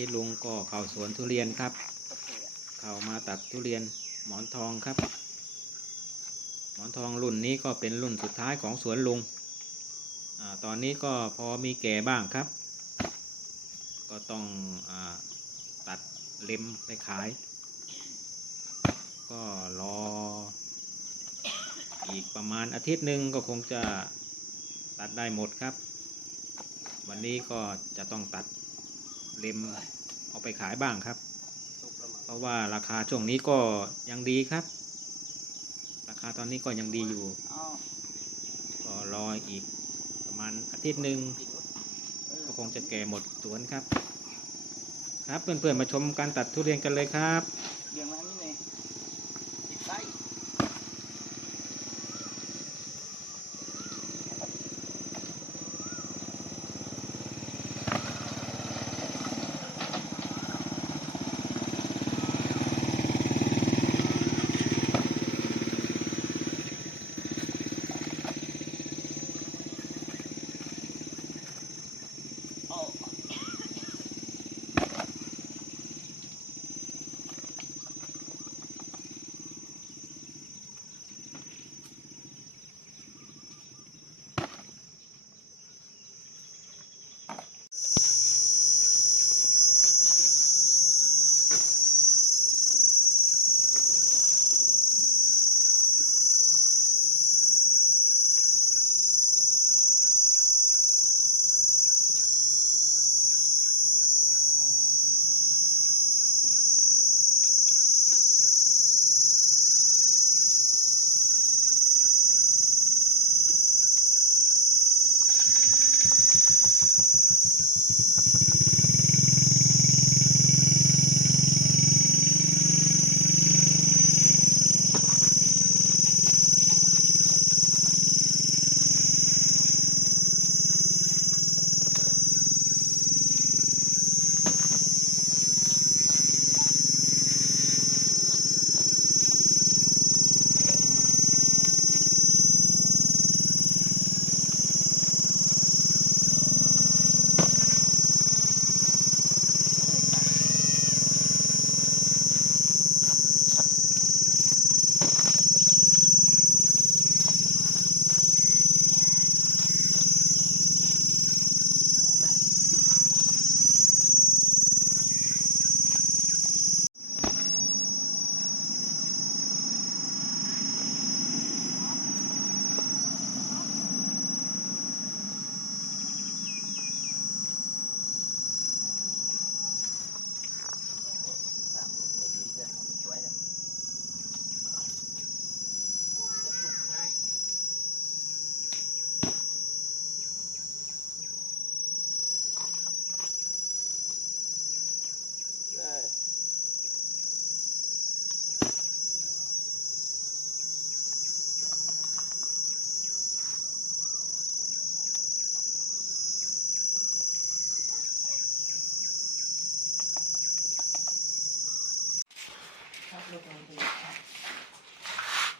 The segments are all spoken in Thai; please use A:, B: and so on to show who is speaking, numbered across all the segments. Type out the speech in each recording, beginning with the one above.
A: นี้ลุงก็เข้าสวนทุเรียนครับ เข้ามาตัดทุเรียนหมอนทองครับ หมอนทองรุ่นนี้ก็เป็นรุ่นสุดท้ายของสวนลุงอตอนนี้ก็พอมีแก่บ้างครับ ก็ต้องอตัดเล็มไปขาย ก็รออีกประมาณอาทิตย์หนึ่งก็คงจะตัดได้หมดครับ วันนี้ก็จะต้องตัดเล็ม เอาไปขายบ้างครับ เพราะว่าราคาช่วงนี้ก็ยังดีครับ ราคาตอนนี้ก็ยังดีอยู่ ก็รออีกประมาณอาทิตย์หนึ่งก็คงจะแก่หมดสวนครับ ครับเพื่อนๆมาชมการตัดทุเรียนกันเลยครับ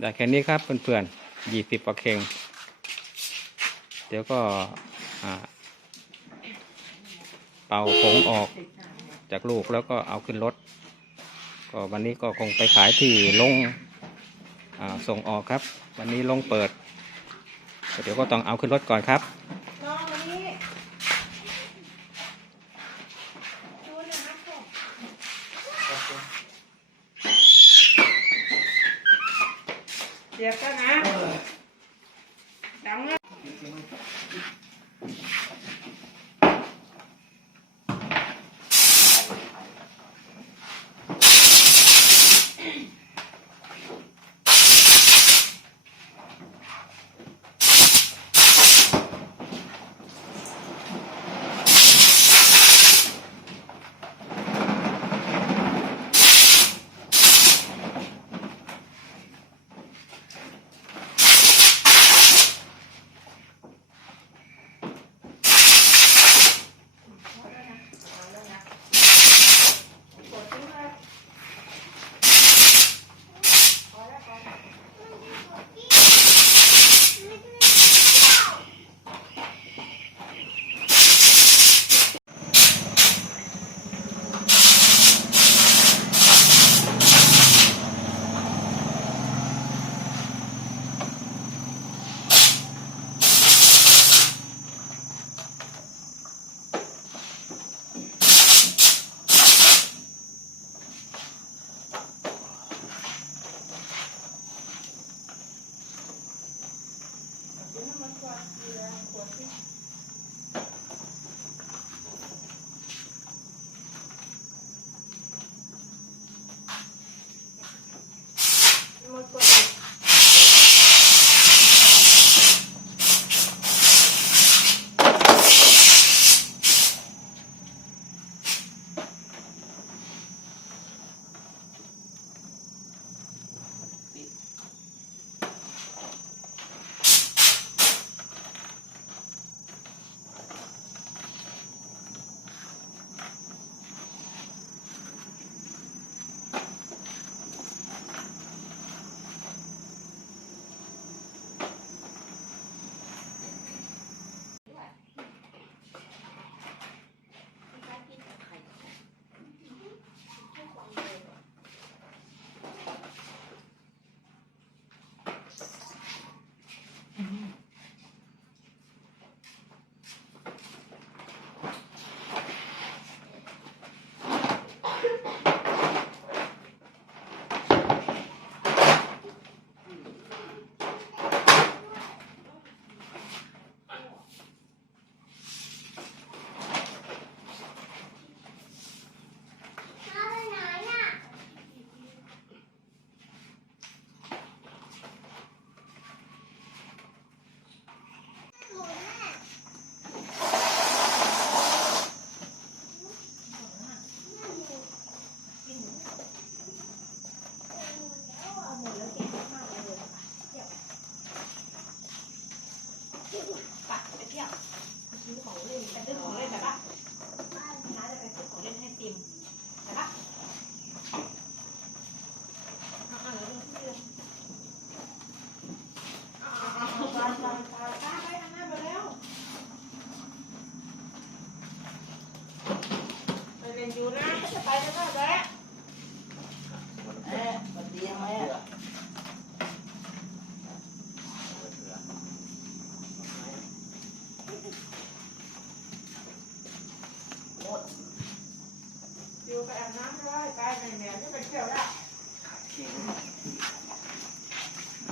B: ได้
A: แค่นี้ครับเพื่อนๆยี่สิบกว่าเข่ง เดี๋ยวก็เป่าผงออกจากลูกแล้วก็เอาขึ้นรถ ก็วันนี้ก็คงไปขายที่ลงส่งออกครับ วันนี้ลงเปิด เดี๋ยวก็ต้องเอาขึ้นรถก่อนครับ
C: น้องวันนี้ดูหนะครับผม เดี๋ยวก็นะ one
A: across
D: the other, of course.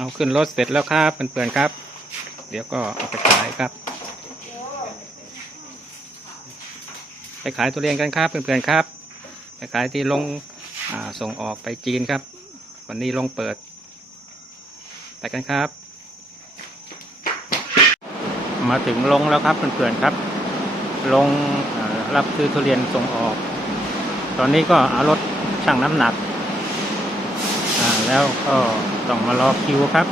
D: เอาขึ้นร
A: ถเสร็จแล้วครับเพื่อนๆครับ เดี๋ยวก็เอาไปขายครับ ไปขายทุเรียนกันครับเพื่อนๆครับ ไปขายที่ลงส่งออกไปจีนครับ วันนี้ลงเปิด ไปกันครับ มาถึงลงแล้วครับเพื่อนๆครับลงรับซื้อทุเรียนส่งออก ตอนนี้ก็เอารถชั่งน้ำหนัก แล้วก็ต้องมารอคิวครับ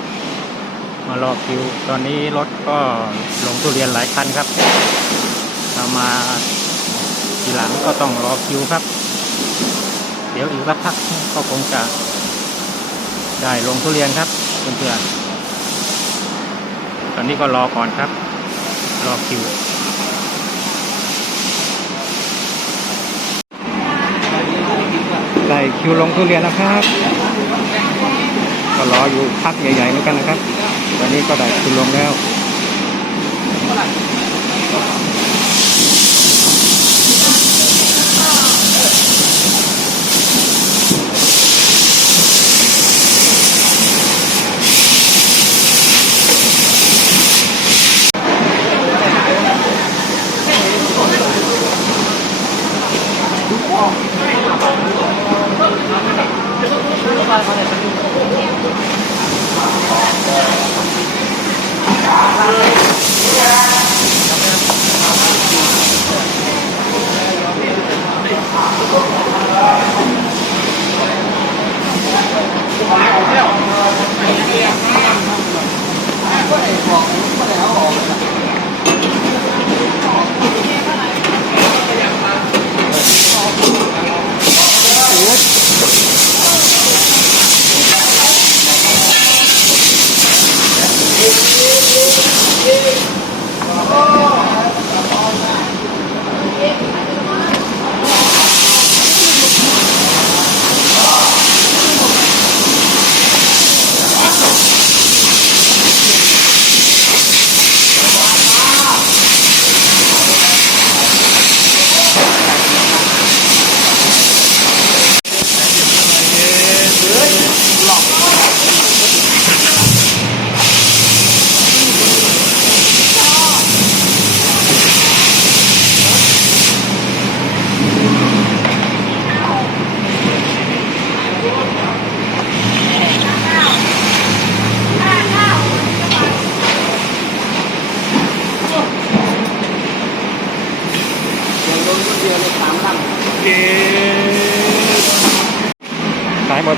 A: มารอคิว ตอนนี้รถก็ลงทุเรียนหลายคันครับถ้ามาทีหลังก็ต้องรอคิวครับ เดี๋ยวอีกสักพักก็คงจะได้ลงทุเรียนครับเพื่อนๆตอนนี้ก็รอก่อนครับ รอคิวได้คิวลงทุเรียนแล้วครับ ก็รออยู่พักใหญ่ๆเหมือนกันนะครับ วันนี้ก็ได้คุณลงแล้ว
D: เ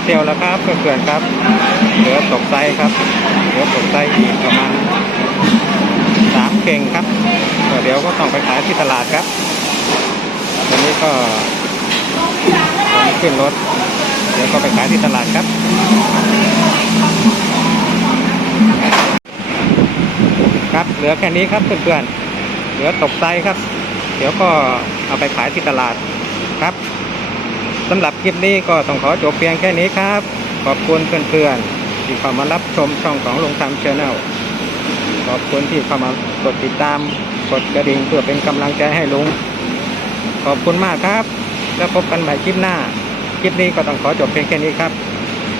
D: เที่
A: ยวแล้วครับเพื่อนครับ เหลือตกไซครับ เหลือตกไซอีกประมาณสามเข่งครับ เดี๋ยวก็ต้องไปขายที่ตลาดครับตอนนี้ก็ขึ้นรถ เดี๋ยวก็ไปขายที่ตลาดครับครับเหลือแค่นี้ครับเพื่อนๆเหลือตกไซครับ เดี๋ยวก็เอาไปขายที่ตลาดครับ สำหรับคลิปนี้ก็ต้องขอจบเพียงแค่นี้ครับ ขอบคุณเพื่อนๆที่เข้ามารับชมช่องของลงทำชาแนลขอบคุณที่เข้ามากดติดตาม กดกระดิ่งเพื่อเป็นกำลังใจให้ลุง ขอบคุณมากครับ แล้วพบกันใหม่คลิปหน้า คลิปนี้ก็ต้องขอจบเพียงแค่นี้ครับ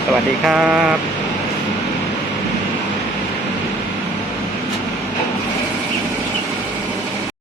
A: สวัสดีครับ